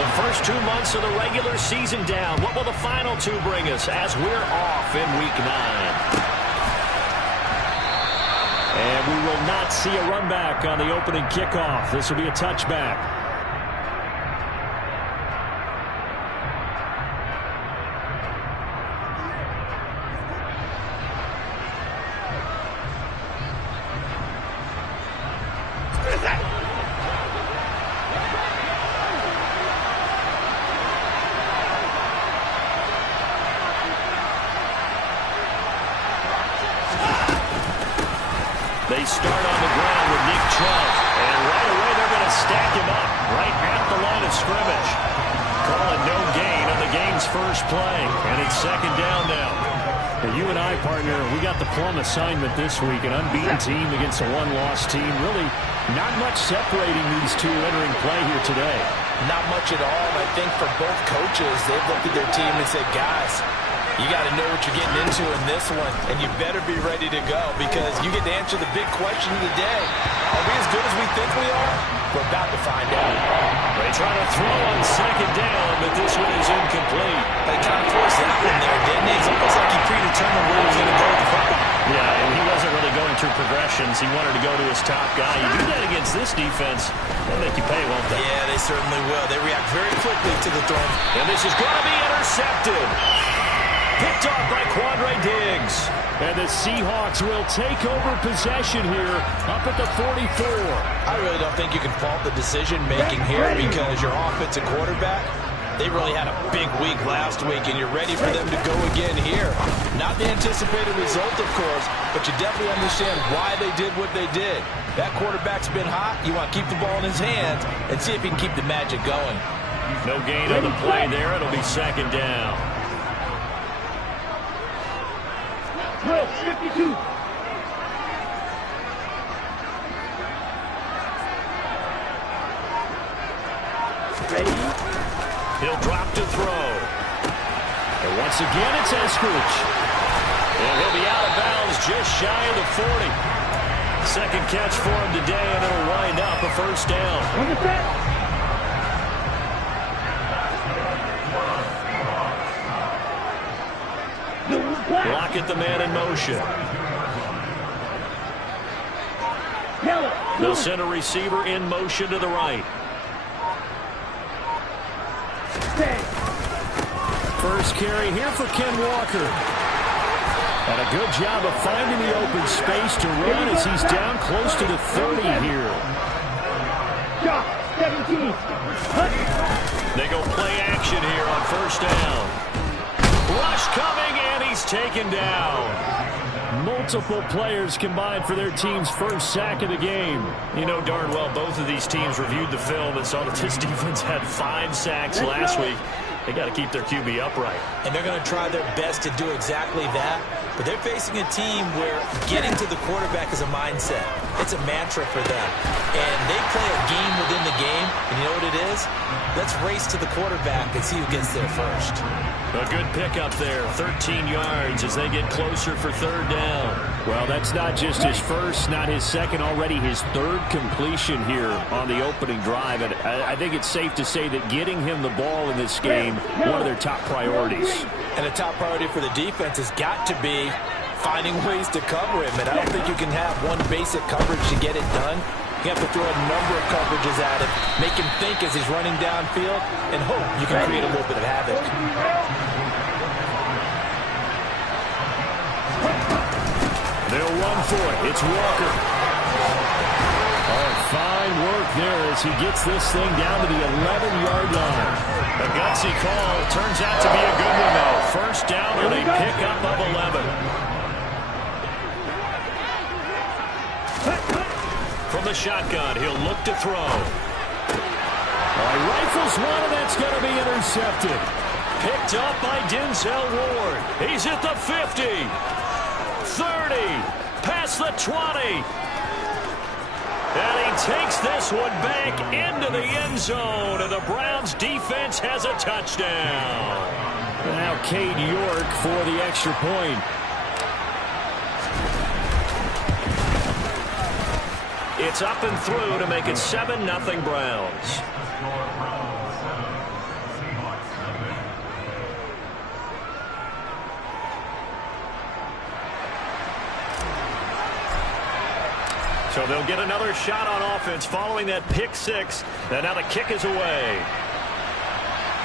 The first 2 months of the regular season down. What will the final 2 bring us as we're off in Week 9? And we will not see a run back on the opening kickoff. This will be a touchback. They start on the ground with Nick Chubb, and right away they're going to stack him up right at the line of scrimmage. Calling no gain on the game's first play, and it's second down now. Hey, you and I, partner, we got the plum assignment this week, an unbeaten team against a one-loss team. Really not much separating these two entering play here today. Not much at all. I think for both coaches, they've looked at their team and said, guys, you got to know what you're getting into in this one, and you better be ready to go because you get to answer the big question of the day. Are we as good as we think we are? We're about to find out. They try to throw on second down, but this one is incomplete. They kind of forced that one there, didn't he? It's almost like he predetermined where he was going to go with the football. Yeah, and he wasn't really going through progressions. He wanted to go to his top guy. You do that against this defense, they'll make you pay, won't they? Yeah, they certainly will. They react very quickly to the throw. And this is going to be intercepted. Picked off by Quandre Diggs. And the Seahawks will take over possession here up at the 44. I really don't think you can fault the decision-making here because your offensive quarterback, they really had a big week last week, and you're ready for them to go again here. Not the anticipated result, of course, but you definitely understand why they did what they did. That quarterback's been hot. You want to keep the ball in his hands and see if he can keep the magic going. No gain on the play there. It'll be second down. 52. Ready? He'll drop to throw. And once again, it's Eskridge. And he'll be out of bounds just shy of the 40. Second catch for him today, and it'll wind up a first down. Block at the man in motion. They'll send a receiver in motion to the right. First carry here for Ken Walker. And a good job of finding the open space to run as he's down close to the 30 here. 17. They go play action here on first down. Rush coming, and he's taken down. Multiple players combined for their team's first sack of the game. You know darn well both of these teams reviewed the film and saw that this defense had 5 sacks last week. They got to keep their QB upright. And they're going to try their best to do exactly that. But they're facing a team where getting to the quarterback is a mindset. It's a mantra for them. And they play a game within the game. And you know what it is? Let's race to the quarterback and see who gets there first. A good pickup there, 13 yards as they get closer for third down. Well, that's not just his first, not his second, already his third completion here on the opening drive. And I think it's safe to say that getting him the ball in this game, one of their top priorities. And a top priority for the defense has got to be finding ways to cover him. And I don't think you can have one basic coverage to get it done. You have to throw a number of coverages at him, make him think as he's running downfield, and hope you can create a little bit of havoc. They'll run for it. It's Walker. Oh, fine work there as he gets this thing down to the 11-yard line. A gutsy call. Turns out to be a good one, though. First down with a pickup of 11. From the shotgun, he'll look to throw. He rifles one, and that's going to be intercepted. Picked up by Denzel Ward. He's at the 50. 30. Past the 20. And he takes this one back into the end zone, and the Browns defense has a touchdown. Now Cade York for the extra point. It's up and through to make it 7-0 Browns. So they'll get another shot on offense following that pick six. And now the kick is away.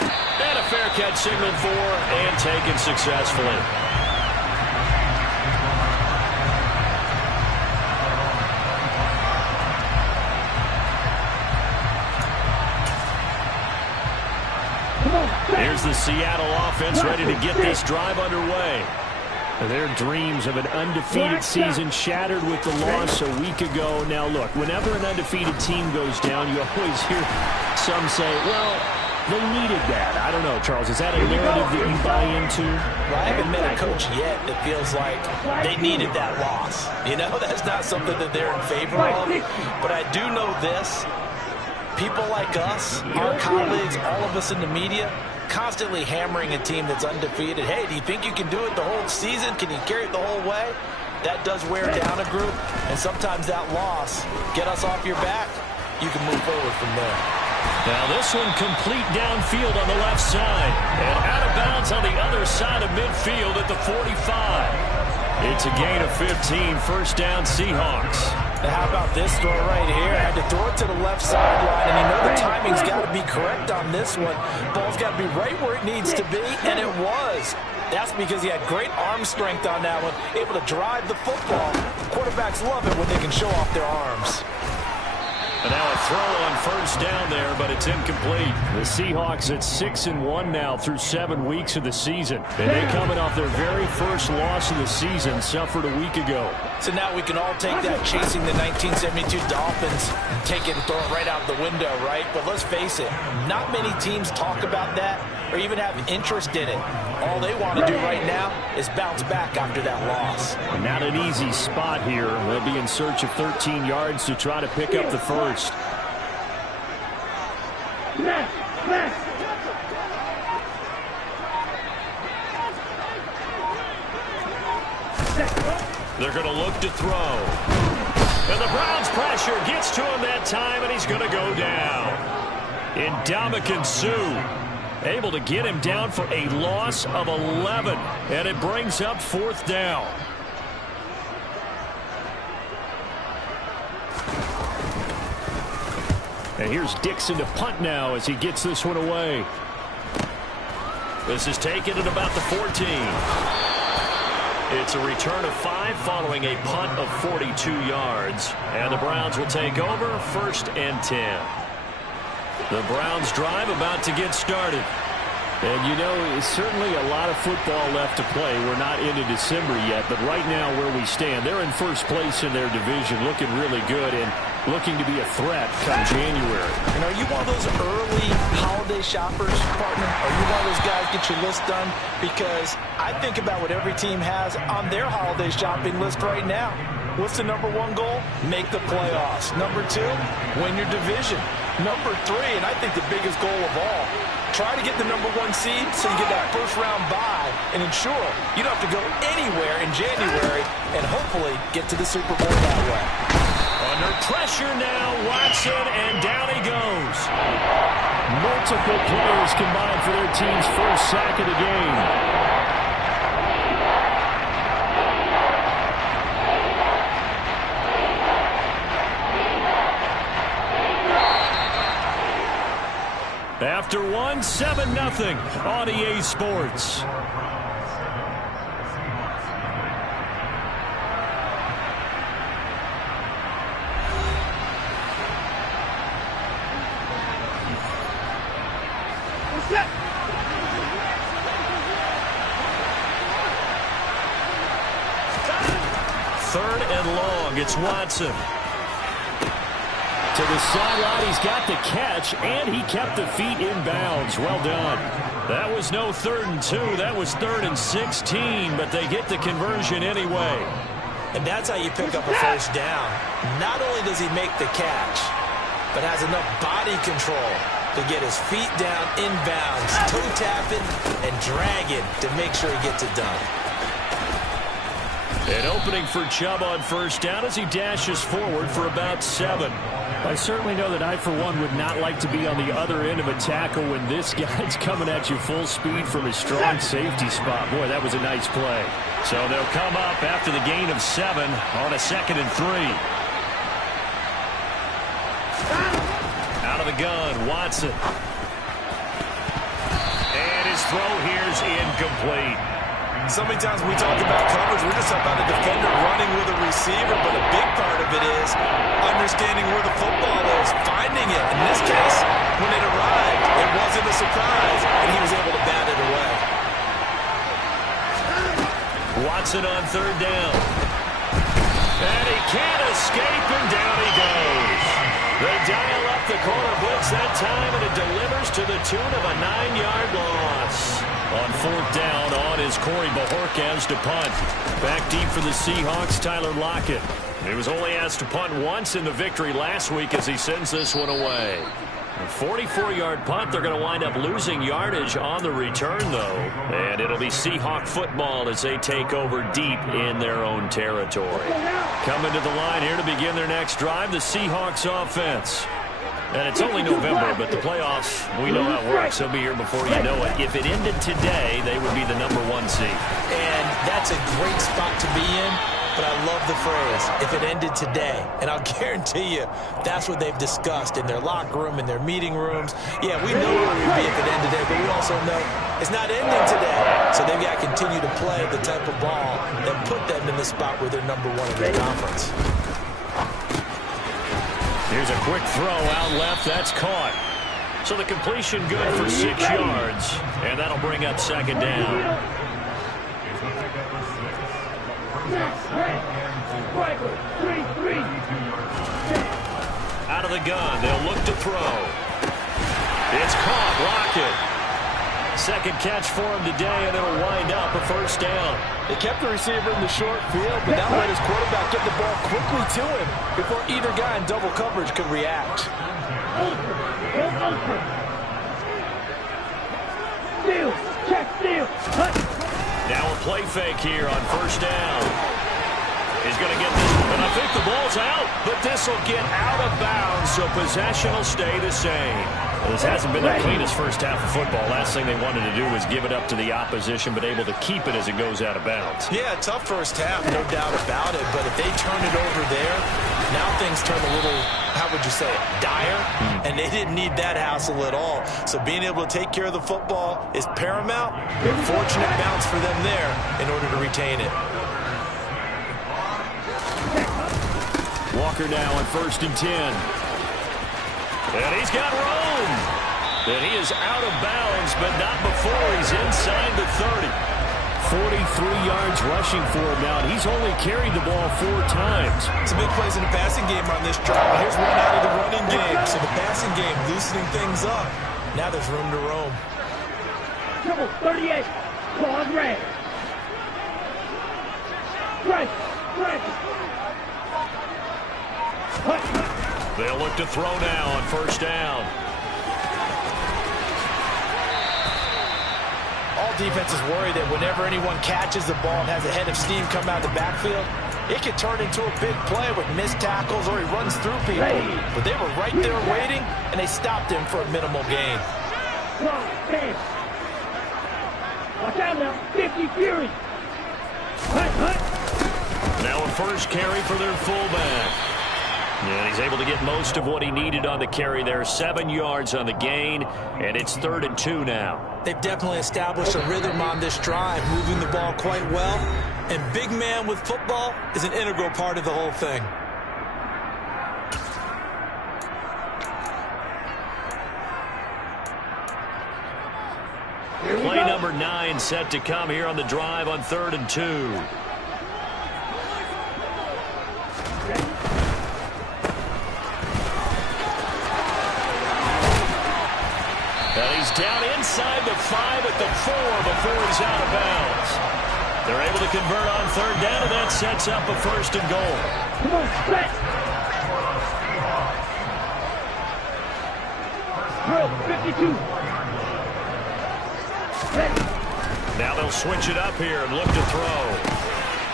And a fair catch signaled for and taken successfully. Here's the Seattle offense ready to get this drive underway. Their dreams of an undefeated season shattered with the loss a week ago. Now, look, whenever an undefeated team goes down, you always hear some say, well, they needed that. I don't know, Charles. Is that a narrative that you buy into? Well, I haven't met a coach yet that feels like they needed that loss. You know, that's not something that they're in favor of. But I do know this. People like us, our colleagues, all of us in the media, constantly hammering a team that's undefeated. Hey, do you think you can do it the whole season? Can you carry it the whole way? That does wear down a group, and sometimes that loss, get us off your back, you can move forward from there. Now this one complete downfield on the left side, and out of bounds on the other side of midfield at the 45. It's a gain of 15, first down Seahawks. Now how about this throw right here? I had to throw it to the left sideline, and you know the timing's got to be correct on this one. Ball's got to be right where it needs to be, and it was. That's because he had great arm strength on that one, able to drive the football. Quarterbacks love it when they can show off their arms. And now a throw on first down there, but it's incomplete. The Seahawks at 6-1 now through 7 weeks of the season. And they coming off their very first loss of the season, suffered a week ago. So now we can all take that chasing the 1972 Dolphins, take it and throw it right out the window, right? But let's face it, not many teams talk about that or even have interest in it. All they want to do right now is bounce back after that loss. Not an easy spot here. They'll be in search of 13 yards to try to pick up the first. They're going to look to throw. And the Browns pressure gets to him that time, and he's going to go down. Ndamukong Suh able to get him down for a loss of 11, and it brings up fourth down. And here's Dixon to punt now as he gets this one away. This is taken at about the 14. It's a return of 5 following a punt of 42 yards. And the Browns will take over, first and 10. The Browns drive about to get started. And, you know, it's certainly a lot of football left to play. We're not into December yet, but right now where we stand, they're in first place in their division, looking really good and looking to be a threat come January. And are you one of those early holiday shoppers, partner? Are you one of those guys get your list done? Because I think about what every team has on their holiday shopping list right now. What's the number 1 goal? Make the playoffs. Number 2, win your division. Number 3, and I think the biggest goal of all, try to get the number 1 seed so you get that first-round bye and ensure you don't have to go anywhere in January and hopefully get to the Super Bowl that way. Under pressure now, Watson, and down he goes. Multiple players combined for their team's first sack of the game. After 1, 7-0 on EA Sports. Third and long, it's Watson. To the sideline, he's got the catch, and he kept the feet in bounds. Well done. That was no 3rd and 2. That was 3rd and 16, but they get the conversion anyway. And that's how you pick up a first down. Not only does he make the catch, but has enough body control to get his feet down in bounds, toe tapping and dragging to make sure he gets it done. An opening for Chubb on first down as he dashes forward for about 7. I certainly know that I, for one, would not like to be on the other end of a tackle when this guy's coming at you full speed from his strong safety spot. Boy, that was a nice play. So they'll come up after the gain of 7 on a 2nd and 3. of the gun, Watson. And his throw here's incomplete. So many times when we talk about coverage, we're just talking about a defender running with a receiver, but a big part of it is understanding where the football is, finding it. In this case, when it arrived, it wasn't a surprise, and he was able to bat it away. Watson on third down. And he can't escape, and down he goes. They dial up the corner blitz that time, and it delivers to the tune of a 9-yard loss. On fourth down, on is Corey Bajorquez to punt. Back deep for the Seahawks, Tyler Lockett. He was only asked to punt once in the victory last week as he sends this one away. A 44-yard punt. They're going to wind up losing yardage on the return, though. And it'll be Seahawk football as they take over deep in their own territory. Coming to the line here to begin their next drive, the Seahawks offense. And it's only November, but the playoffs, we know how it works. They'll be here before you know it. If it ended today, they would be the #1 seed. And that's a great spot to be in, but I love the phrase, if it ended today. And I'll guarantee you, that's what they've discussed in their locker room, in their meeting rooms. Yeah, we know where we'd be if it ended today, but we also know it's not ending today. So they've got to continue to play the type of ball that put them in the spot where they're #1 in their conference. Here's a quick throw out left. That's caught. So the completion good for 6 yards. And that'll bring up second down. Out of the gun. They'll look to throw. It's caught. Lockett. Second catch for him today, and it'll wind up a first down. They kept the receiver in the short field, but now let his quarterback get the ball quickly to him before either guy in double coverage could react. Now a play fake here on first down. He's going to get this, and I think the ball's out, but this will get out of bounds, so possession will stay the same. Well, this hasn't been the cleanest first half of football. Last thing they wanted to do was give it up to the opposition, but able to keep it as it goes out of bounds. Yeah, tough first half, no doubt about it, but if they turn it over there, now things turn a little, how would you say it, dire, and they didn't need that hassle at all. So being able to take care of the football is paramount. Fortunate bounce for them there in order to retain it. Walker now on 1st and 10. And he's got room. And he is out of bounds, but not before he's inside the 30. 43 yards rushing for him now, and he's only carried the ball 4 times. Some big plays in the passing game on this drive. Here's one out of the running game. So the passing game loosening things up. Now there's room to roam. Triple 38. Claws red. Right. They'll look to throw now on first down. All defenses worry that whenever anyone catches the ball and has a head of steam come out of the backfield, it can turn into a big play with missed tackles or he runs through people. But they were right there waiting, and they stopped him for a minimal gain. Watch out now. 50 Fury. Now a first carry for their fullback. And he's able to get most of what he needed on the carry there. 7 yards on the gain, and it's 3rd and 2 now. They've definitely established a rhythm on this drive, moving the ball quite well. And big man with football is an integral part of the whole thing. Play number 9 set to come here on the drive on 3rd and 2. And he's down inside the 5 at the 4 before he's out of bounds. They're able to convert on 3rd down, and that sets up a 1st and goal. Come on, set. Drill 52. Set. Now they'll switch it up here and look to throw.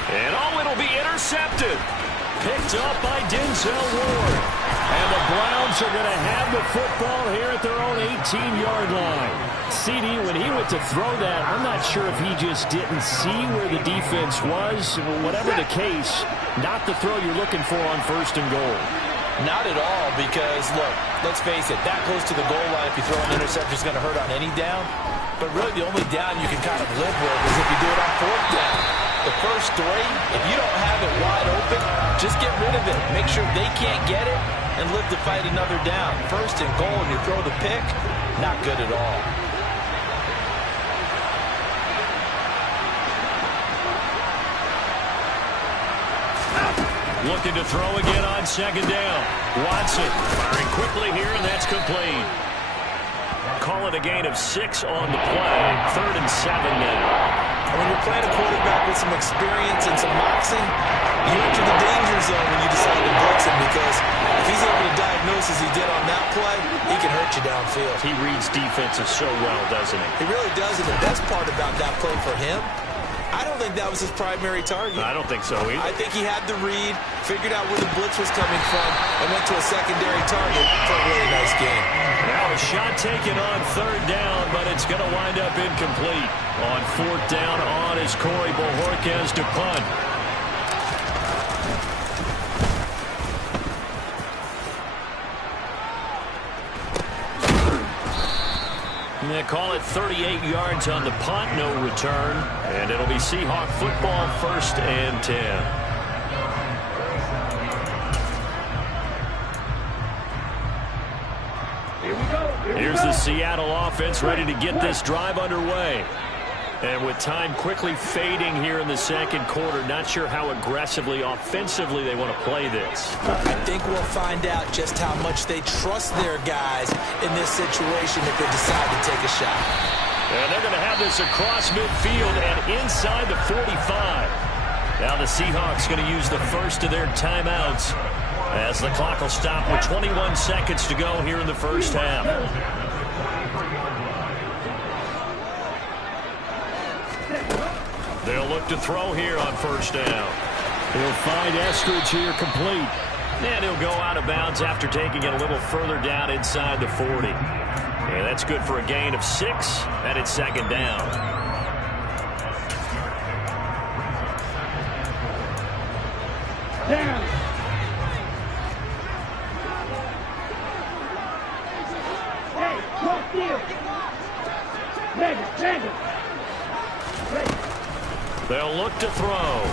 And it'll be intercepted. Picked up by Denzel Ward. And the Browns are going to have the football here at their own 18-yard line. CD, when he went to throw that, I'm not sure if he just didn't see where the defense was. Whatever the case, not the throw you're looking for on 1st and goal. Not at all, because, look, let's face it, that close to the goal line, if you throw an interception, is going to hurt on any down. But really, the only down you can kind of live with is if you do it on 4th down. The first 3, if you don't have it wide open, just get rid of it. Make sure they can't get it and live to fight another down. 1st and goal, and you throw the pick, not good at all. Looking to throw again on 2nd down. Watson firing quickly here, and that's complete. Call it a gain of 6 on the play. 3rd and 7 now. When you're playing a quarterback with some experience and some moxie, you enter the danger zone when you decide to blitz him, because if he's able to diagnose as he did on that play, he can hurt you downfield. He reads defenses so well, doesn't he? He really does, and the best part about that play for him, I don't think that was his primary target. I don't think so either. I think he had the read, figured out where the blitz was coming from, and went to a secondary target for a really nice game. Now a shot taken on 3rd down, but it's going to wind up incomplete. On 4th down on is Corey Bojorquez to punt. And they call it 38 yards on the punt, no return. And it'll be Seahawk football, 1st and 10. Here's the Seattle offense ready to get this drive underway. And with time quickly fading here in the 2nd quarter, not sure how aggressively, offensively they want to play this. I think we'll find out just how much they trust their guys in this situation if they decide to take a shot. And they're going to have this across midfield and inside the 45. Now the Seahawks going to use the first of their timeouts as the clock will stop with 21 seconds to go here in the 1st half. They'll look to throw here on 1st down. He'll find Eskridge here complete. And he'll go out of bounds after taking it a little further down inside the 40. And that's good for a gain of 6, and it's 2nd down. Down. Hey, cross field. Ready. They'll look to throw.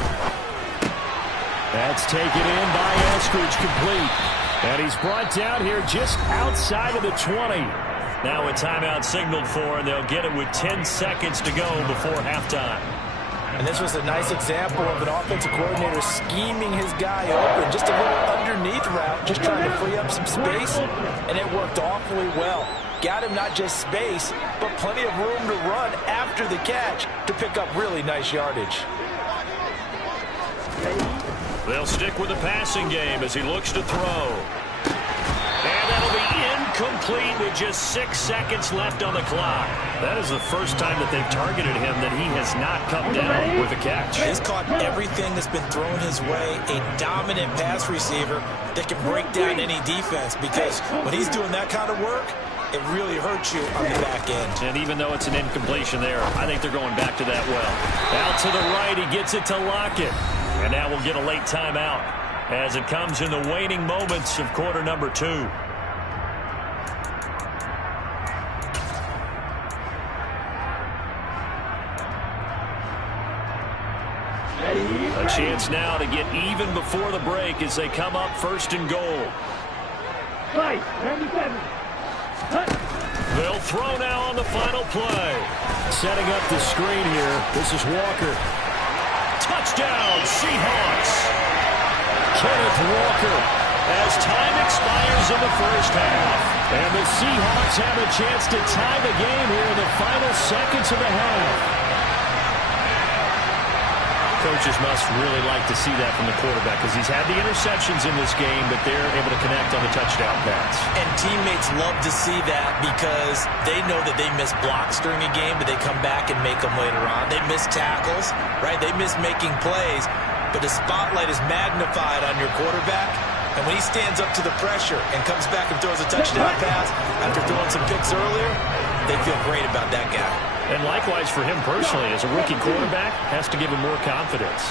That's taken in by Eskridge, complete. And he's brought down here just outside of the 20. Now a timeout signaled for, and they'll get it with 10 seconds to go before halftime. And this was a nice example of an offensive coordinator scheming his guy open. Just a little underneath route, just trying to free up some space, and it worked awfully well. Got him not just space, but plenty of room to run after the catch to pick up really nice yardage. They'll stick with the passing game as he looks to throw. And that'll be incomplete with just 6 seconds left on the clock. That is the first time that they've targeted him that he has not come down with a catch. He's caught everything that's been thrown his way. A dominant pass receiver that can break down any defense, because when he's doing that kind of work, it really hurts you on the back end. And even though it's an incompletion there, I think they're going back to that well. Out to the right, he gets it to Lockett. And now we'll get a late timeout as it comes in the waning moments of quarter number 2. A chance now to get even before the break as they come up 1st and goal. Right, 97. They'll throw now on the final play. Setting up the screen here. This is Walker. Touchdown, Seahawks. Kenneth Walker as time expires in the 1st half. And the Seahawks have a chance to tie the game here in the final seconds of the half. Coaches must really like to see that from the quarterback, because he's had the interceptions in this game, but they're able to connect on the touchdown pass. And teammates love to see that, because they know that they miss blocks during a game, but they come back and make them later on. They miss tackles, right? They miss making plays, but the spotlight is magnified on your quarterback. And when he stands up to the pressure and comes back and throws a touchdown pass after throwing some picks earlier, they feel great about that guy. And likewise for him personally, as a rookie quarterback, has to give him more confidence.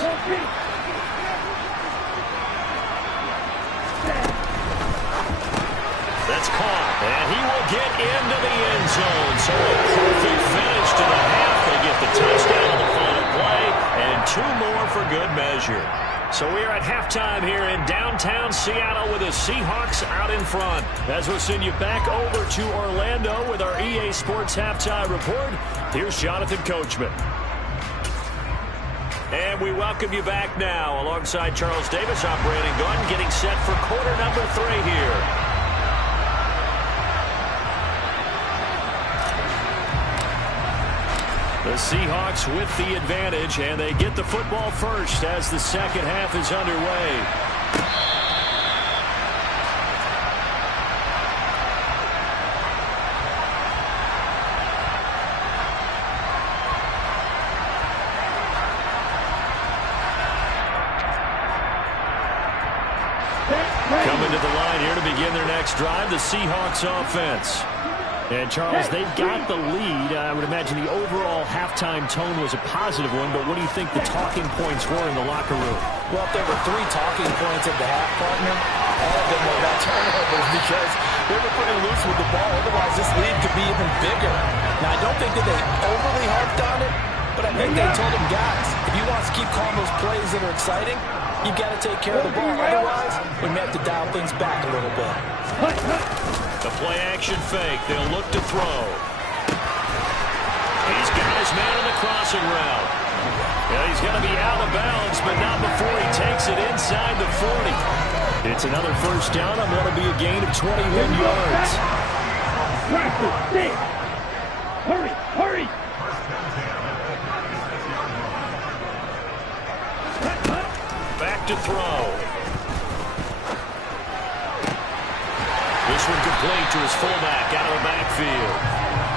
And he will get into the end zone. So a perfect finish to the half. They get the touchdown on the final play, and 2 more for good measure. So we are at halftime here in downtown Seattle with the Seahawks out in front. As we'll send you back over to Orlando with our EA Sports Halftime Report, here's Jonathan Coachman. And we welcome you back now alongside Charles Davis. I'm Brandon Gunn getting set for quarter number 3 here. The Seahawks with the advantage, and they get the football first as the second half is underway. Coming to the line here to begin their next drive, the Seahawks offense. And, Charles, they've got the lead. I would imagine the overall halftime tone was a positive one, but what do you think the talking points were in the locker room? Well, if there were 3 talking points at the half, partner, all of them were about turnovers because they were pretty loose with the ball. Otherwise, this lead could be even bigger. Now, I don't think that they overly harped on it, but I think they told them, guys, if you want to keep calling those plays that are exciting, you've got to take care of the ball. Otherwise, we may have to dial things back a little bit. The play-action fake. They'll look to throw. He's got his man on the crossing route. Yeah, he's going to be out of bounds, but not before he takes it inside the 40. It's another first down, and that'll be a gain of 21 yards. Hurry, hurry! Back to throw. This one complete to his fullback out of the backfield.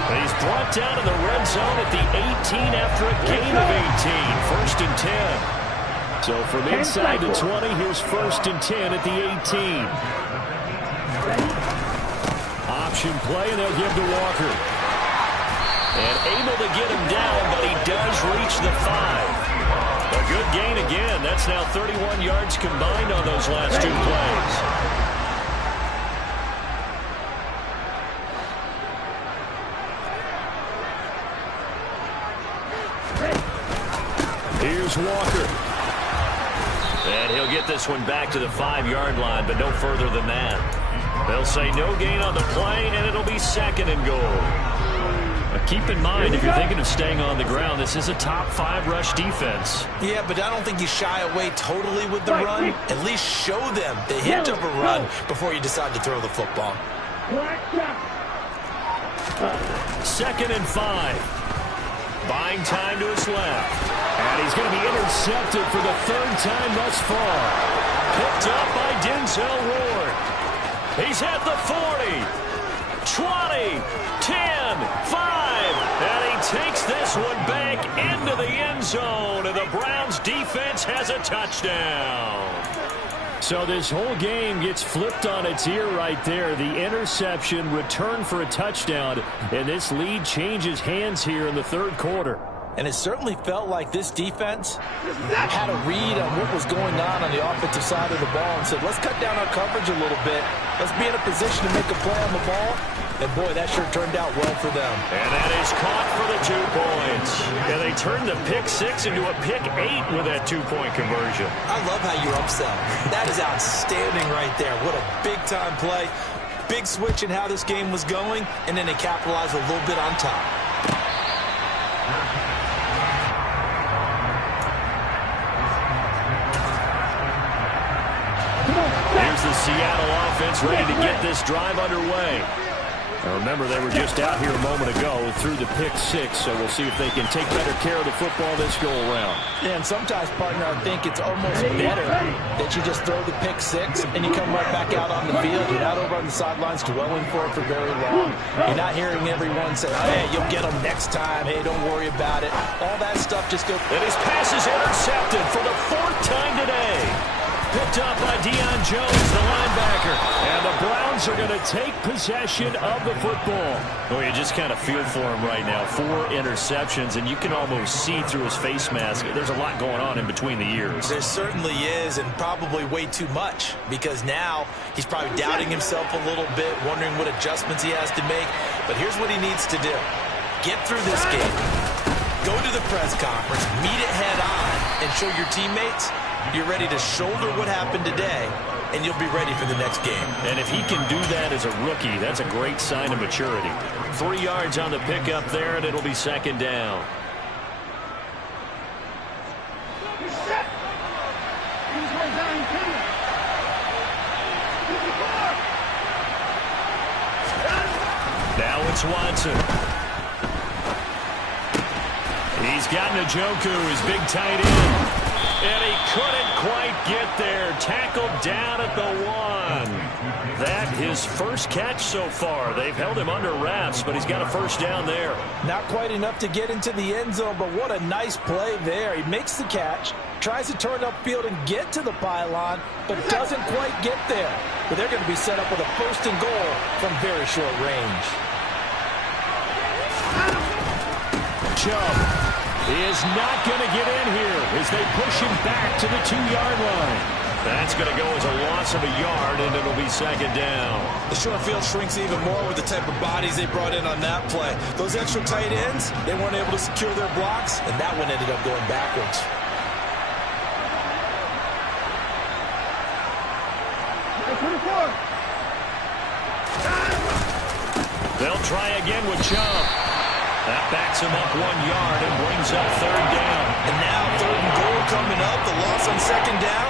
But he's brought down in the red zone at the 18 after a gain of 18. First and 10. So from inside the 20, here's first and 10 at the 18. Option play, and they'll give to Walker. And able to get him down, but he does reach the 5. A good gain again. That's now 31 yards combined on those last 2 plays. Here's Walker. And he'll get this one back to the 5-yard line, but no further than that. They'll say no gain on the play, and it'll be second and goal. Keep in mind, if you're thinking of staying on the ground, this is a top 5 rush defense. Yeah, but I don't think you shy away totally with the run. At least show them the hint of a run before you decide to throw the football. Second and 5. Buying time to his left. And he's going to be intercepted for the 3rd time thus far. Picked up by Denzel Ward. He's at the 40, 20, 10, 5. And he takes this one back into the end zone. And the Browns defense has a touchdown. So this whole game gets flipped on its ear right there. The interception, return for a touchdown, and this lead changes hands here in the 3rd quarter. And it certainly felt like this defense had a read on what was going on the offensive side of the ball and said, let's cut down our coverage a little bit. Let's be in a position to make a play on the ball. And, boy, that sure turned out well for them. And that is caught for the 2 points. And they turned the pick 6 into a pick 8 with that 2-point conversion. I love how you upsell. That is outstanding right there. What a big-time play. Big switch in how this game was going, and then they capitalized a little bit on top. Here's the Seattle offense ready to get this drive underway. Now remember, they were just out here a moment ago through the pick 6, so we'll see if they can take better care of the football this go-around. Yeah, and sometimes, partner, I think it's almost better that you just throw the pick 6 and you come right back out on the field. You're not over on the sidelines dwelling for it for very long. You're not hearing everyone say, hey, you'll get them next time. Hey, don't worry about it. All that stuff just goes. And his pass is intercepted for the 4th time today. picked up by Deion Jones, the linebacker. And the Browns are going to take possession of the football. Well, you just kind of feel for him right now. 4 interceptions, and you can almost see through his face mask. There's a lot going on in between the ears. There certainly is, and probably way too much, because now he's probably doubting himself a little bit, wondering what adjustments he has to make. But here's what he needs to do. Get through this game. Go to the press conference, meet it head on, and show your teammates you're ready to shoulder what happened today, and you'll be ready for the next game. And if he can do that as a rookie, that's a great sign of maturity. 3 yards on the pickup there, and it'll be second down. Now it's Watson. He's got Njoku, his big tight end. And he couldn't quite get there. Tackled down at the 1. That his first catch so far. They've held him under wraps, but he's got a first down there. Not quite enough to get into the end zone, but what a nice play there. He makes the catch, tries to turn upfield and get to the pylon, but doesn't quite get there. But they're going to be set up with a first and goal from very short range. Chubb is not going to get in here as they push him back to the 2-yard line. That's going to go as a loss of a yard, and it'll be second down. The short field shrinks even more with the type of bodies they brought in on that play. Those extra tight ends, they weren't able to secure their blocks, and that one ended up going backwards. They'll try again with Chubb. That backs him up 1 yard and brings up third down. And now third and goal coming up. The loss on second down.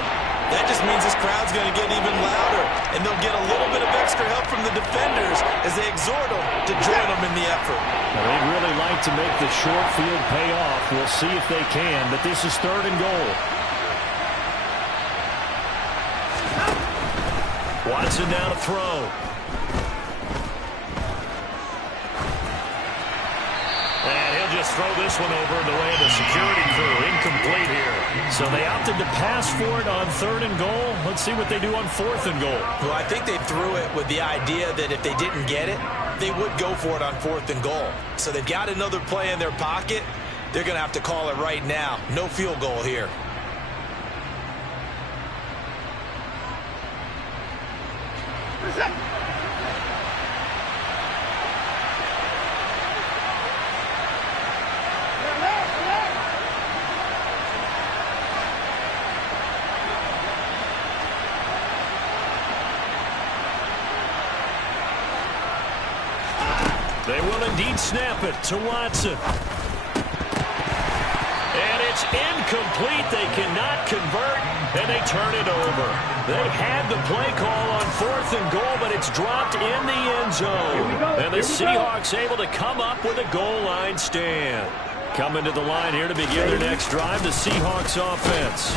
That just means this crowd's going to get even louder. And they'll get a little bit of extra help from the defenders as they exhort them to join them in the effort. Well, they'd really like to make the short field pay off. We'll see if they can, but this is third and goal. Watson now to throw. And he'll just throw this one over in the way of the security crew. Incomplete here. So they opted to pass for it on third and goal. Let's see what they do on fourth and goal. Well, I think they threw it with the idea that if they didn't get it, they would go for it on fourth and goal. So they've got another play in their pocket. They're going to have to call it right now. No field goal here. They will indeed snap it to Watson. And it's incomplete. They cannot convert, and they turn it over. They had the play call on fourth and goal, but it's dropped in the end zone. And the Seahawks able to come up with a goal line stand. Coming to the line here to begin their next drive, the Seahawks offense.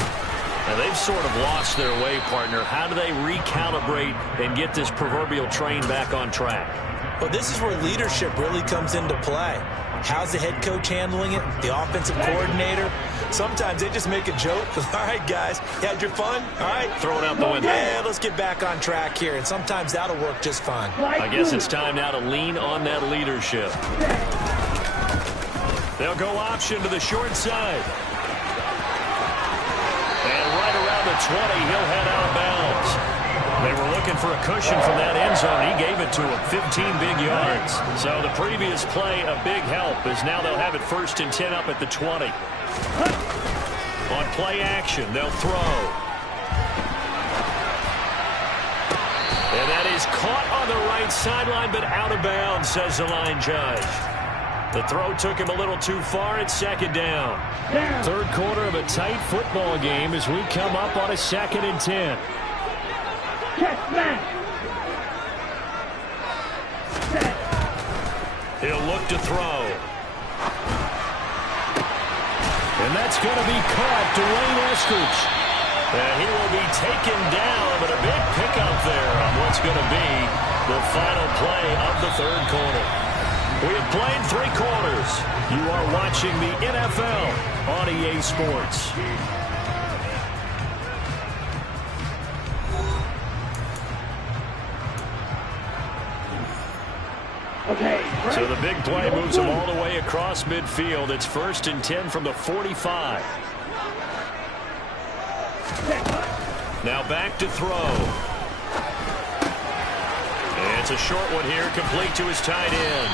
And they've sort of lost their way, partner. How do they recalibrate and get this proverbial train back on track? Well, this is where leadership really comes into play. How's the head coach handling it? The offensive coordinator? Sometimes they just make a joke. All right, guys, you had your fun? All right. Throw it out the window. Yeah, let's get back on track here. And sometimes that'll work just fine. I guess it's time now to lean on that leadership. They'll go option to the short side. And right around the 20, he'll head out of bounds. They were looking for a cushion from that end zone. He gave it to him, 15 big yards. So the previous play, a big help, as now they'll have it first and 10 up at the 20. On play action, they'll throw. And that is caught on the right sideline, but out of bounds, says the line judge. The throw took him a little too far. It's second down. Third quarter of a tight football game as we come up on a 2nd and 10. He'll look to throw. And that's going to be caught. Dwayne Eskridge. And he will be taken down, but a big pickup there on what's going to be the final play of the third quarter. We have played 3 quarters. You are watching the NFL on EA Sports. So the big play moves him all the way across midfield. It's 1st and 10 from the 45. Now back to throw. It's a short one here, complete to his tight end.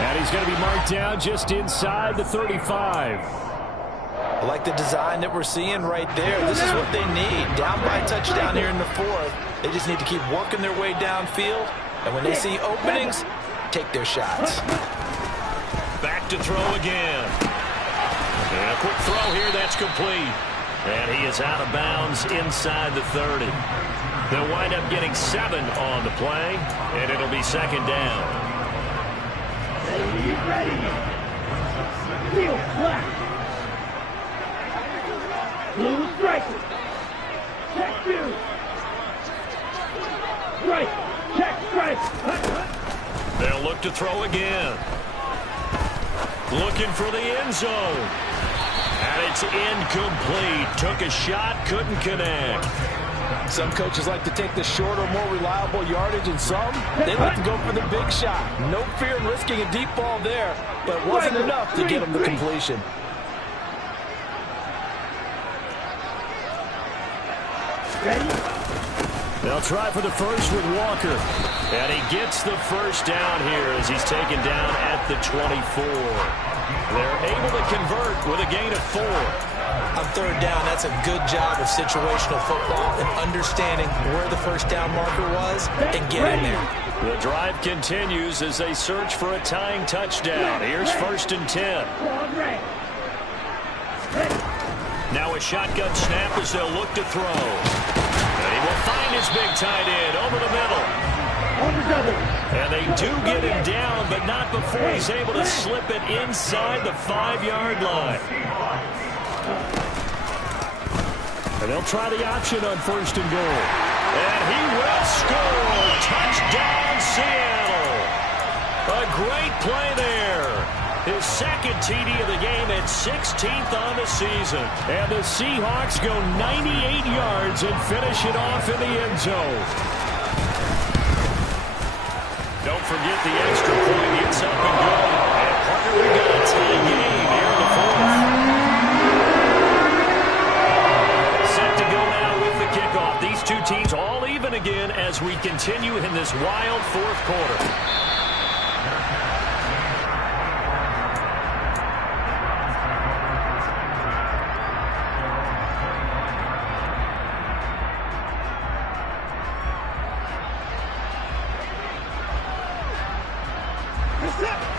And he's going to be marked down just inside the 35. I like the design that we're seeing right there. This is what they need. Down by a touchdown here in the 4th. They just need to keep working their way downfield. And when they see openings, take their shots. Back to throw again. And a quick throw here, that's complete. And he is out of bounds inside the 30. They'll wind up getting 7 on the play, and it'll be 2nd down. Ready. Field flat. Blue striker. Check 2. Strike. Check strike. They'll look to throw again. Looking for the end zone. And it's incomplete. Took a shot, couldn't connect. Some coaches like to take the shorter, more reliable yardage, and some, they like to go for the big shot. No fear in risking a deep ball there, but it wasn't enough to get them the completion. Ready? They'll try for the first with Walker. And he gets the first down here as he's taken down at the 24. They're able to convert with a gain of 4. On 3rd down, that's a good job of situational football and understanding where the first down marker was and getting there. The drive continues as they search for a tying touchdown. Here's 1st and 10. Now a shotgun snap as they'll look to throw. And he will find his big tight end over the middle. And they do get him down, but not before he's able to slip it inside the 5-yard line. And they'll try the option on 1st and goal. And he will score. Touchdown, Seattle. A great play there. His 2nd TD of the game and 16th on the season. And the Seahawks go 98 yards and finish it off in the end zone. Don't forget the extra point. It's up and good. And partner, we've got a tie game here in the 4th. Set to go now with the kickoff. These two teams all even again as we continue in this wild 4th quarter.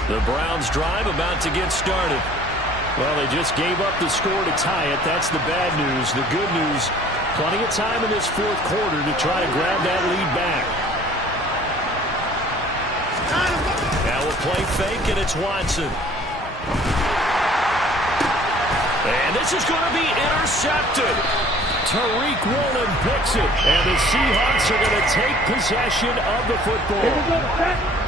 The Browns drive about to get started. Well, they just gave up the score to tie it. That's the bad news. The good news, plenty of time in this 4th quarter to try to grab that lead back. Now we'll play fake, and it's Watson. And this is going to be intercepted. Tariq Woolen picks it. And the Seahawks are going to take possession of the football.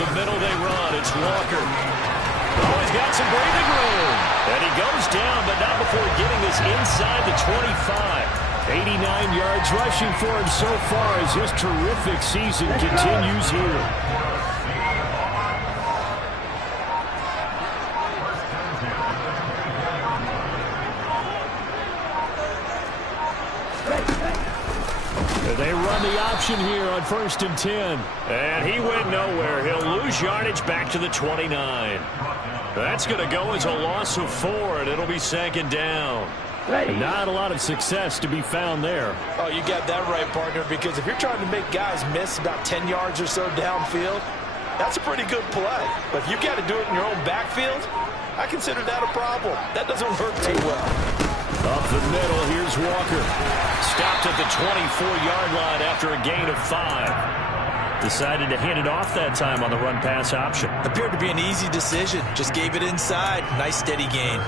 The middle they run. It's Walker. Oh, he's got some breathing room. And he goes down, but not before getting this inside the 25. 89 yards rushing for him so far as his terrific season continues here. They run the option here on 1st and 10. And he went nowhere. He'll lose yardage back to the 29. That's going to go as a loss of 4, and it'll be 2nd down. And not a lot of success to be found there. Oh, you got that right, partner, because if you're trying to make guys miss about 10 yards or so downfield, that's a pretty good play. But if you've got to do it in your own backfield, I consider that a problem. That doesn't work too well. Up the middle, here's Walker. Stopped at the 24-yard line after a gain of 5. Decided to hand it off that time on the run-pass option. Appeared to be an easy decision. Just gave it inside. Nice, steady gain.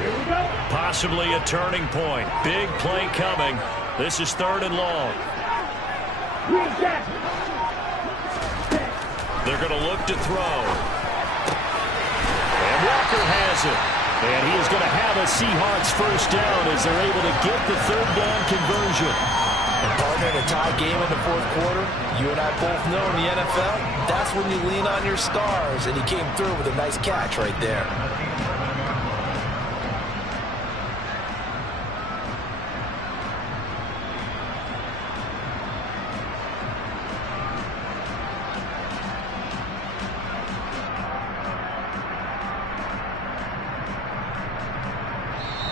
Here we go. Possibly a turning point. Big play coming. This is 3rd and long. They're going to look to throw. And Walker has it. And he is going to have a Seahawks first down as they're able to get the third down conversion. And partner, in a tie game in the fourth quarter, you and I both know in the NFL, that's when you lean on your stars. And he came through with a nice catch right there.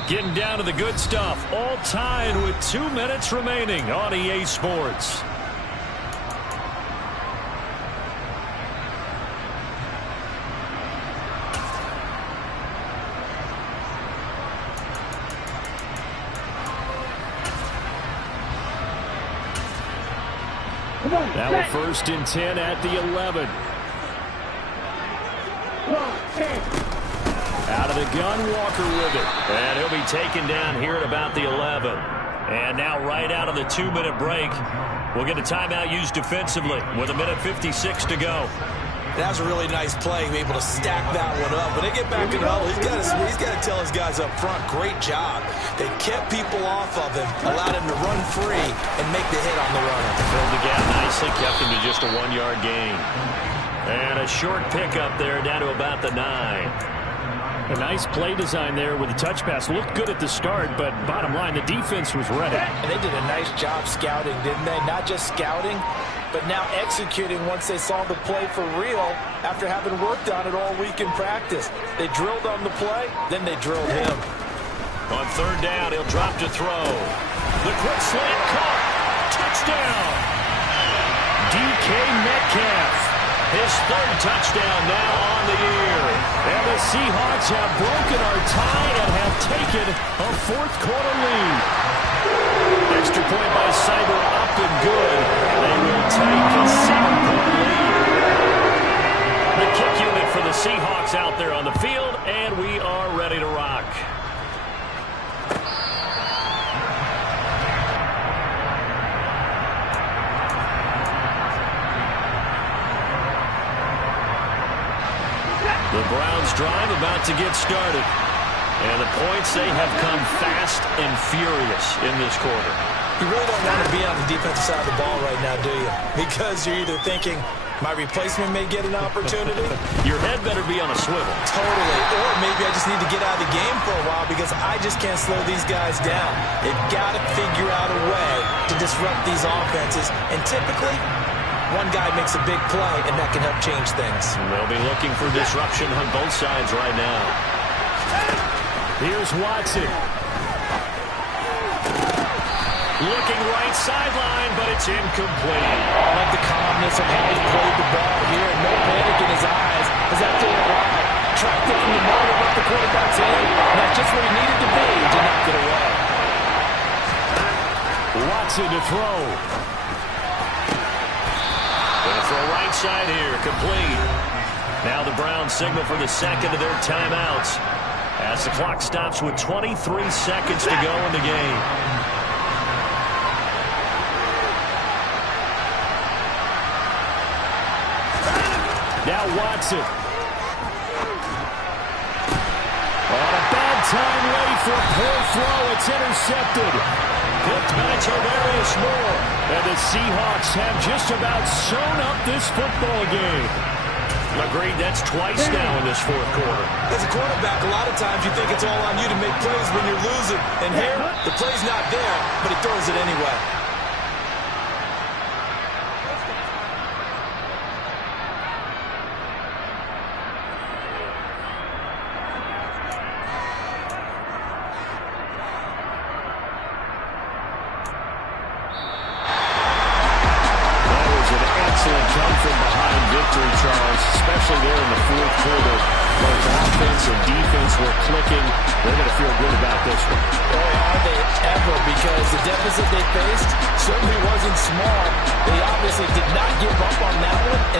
Getting down to the good stuff. All tied with 2 minutes remaining on EA Sports. Now we're first and 10 at the 11. Out of the gun, Walker with it. And he'll be taken down here at about the 11. And now right out of the 2-minute break, we'll get a timeout used defensively with 1:56 to go. That was a really nice play, able to stack that one up. When they get back in the huddle, he's got to tell his guys up front, great job. They kept people off of him, allowed him to run free and make the hit on the runner. Filled the gap nicely, kept him to just a 1-yard gain. And a short pickup there down to about the 9. A nice play design there with the touch pass. Looked good at the start, but bottom line, the defense was ready. And they did a nice job scouting, didn't they? Not just scouting, but now executing once they saw the play for real after having worked on it all week in practice. They drilled on the play, then they drilled him. On third down, he'll drop to throw. The quick slant caught. Touchdown. DK Metcalf. His third touchdown now on the year. And the Seahawks have broken our tie and have taken a fourth-quarter lead. Extra point by Cyber up and good. They will take a 7-point lead. The kick unit for the Seahawks out there on the field, and we are ready to rock. The Browns drive about to get started. And the points, they have come fast and furious in this quarter. You really don't want to be on the defensive side of the ball right now, do you? Because you're either thinking, my replacement may get an opportunity. Your head better be on a swivel. Totally. Or maybe I just need to get out of the game for a while because I just can't slow these guys down. They've got to figure out a way to disrupt these offenses. And typically, one guy makes a big play, and that can help change things. They'll be looking for disruption on both sides right now. Here's Watson. Looking right sideline, but it's incomplete. I like the calmness of how he played the ball here. No panic in his eyes as that thing arrived. Tracked it from the middle about the quarterback's hand. And that's just where he needed to be to knock it away. Watson to throw. Gonna throw right side here, complete. Now the Browns signal for the second of their timeouts as the clock stops with 23 seconds to go in the game. Now Watson. On a bad time late for a poor throw. It's intercepted. Picked by Tavarius Moore. And the Seahawks have just about sewn up this football game. Agreed, that's twice now in this fourth quarter. As a quarterback, a lot of times you think it's all on you to make plays when you're losing. And here, the play's not there, but he throws it anyway. Especially there in the fourth quarter. Both offense and defense were clicking. They're going to feel good about this one. Boy, are they ever, because the deficit they faced certainly wasn't small. They obviously did not give up on that one. And